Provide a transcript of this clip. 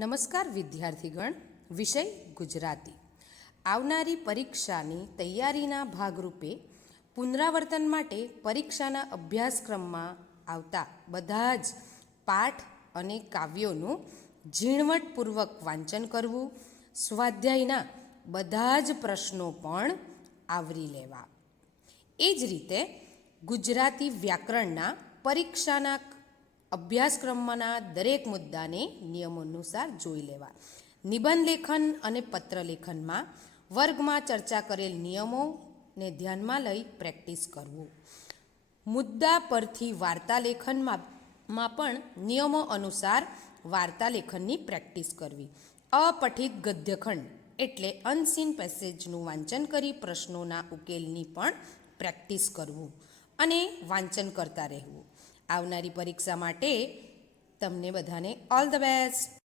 નમસ્કાર વિદ્યાર્થીગણ, વિષય ગુજરાતી. આવનારી પરીક્ષાની તૈયારીના ભાગરૂપે પુનરાવર્તન માટે પરીક્ષાના અભ્યાસક્રમમાં આવતા બધા જ પાઠ અને કાવ્યોનું ઝીણવટપૂર્વક વાંચન કરવું, સ્વાધ્યાયના બધા જ પ્રશ્નો પણ આવરી લેવા. એ જ રીતે ગુજરાતી વ્યાકરણના પરીક્ષાના અભ્યાસક્રમમાંના દરેક મુદ્દાને નિયમો અનુસાર જોઈ લેવા. નિબંધ લેખન અને પત્ર લેખનમાં વર્ગમાં ચર્ચા કરેલ નિયમોને ધ્યાનમાં લઈ પ્રેક્ટિસ કરવું. મુદ્દા પરથી વાર્તા લેખનમાં પણ નિયમો અનુસાર વાર્તા લેખનની પ્રેક્ટિસ કરવી. અપઠિત ગદ્યખંડ એટલે અનસીન પેસેજનું વાંચન કરી પ્રશ્નોના ઉકેલની પણ પ્રેક્ટિસ કરવું અને વાંચન કરતા રહેવું. આવનારી પરીક્ષા માટે તમને બધાને ઓલ ધ બેસ્ટ.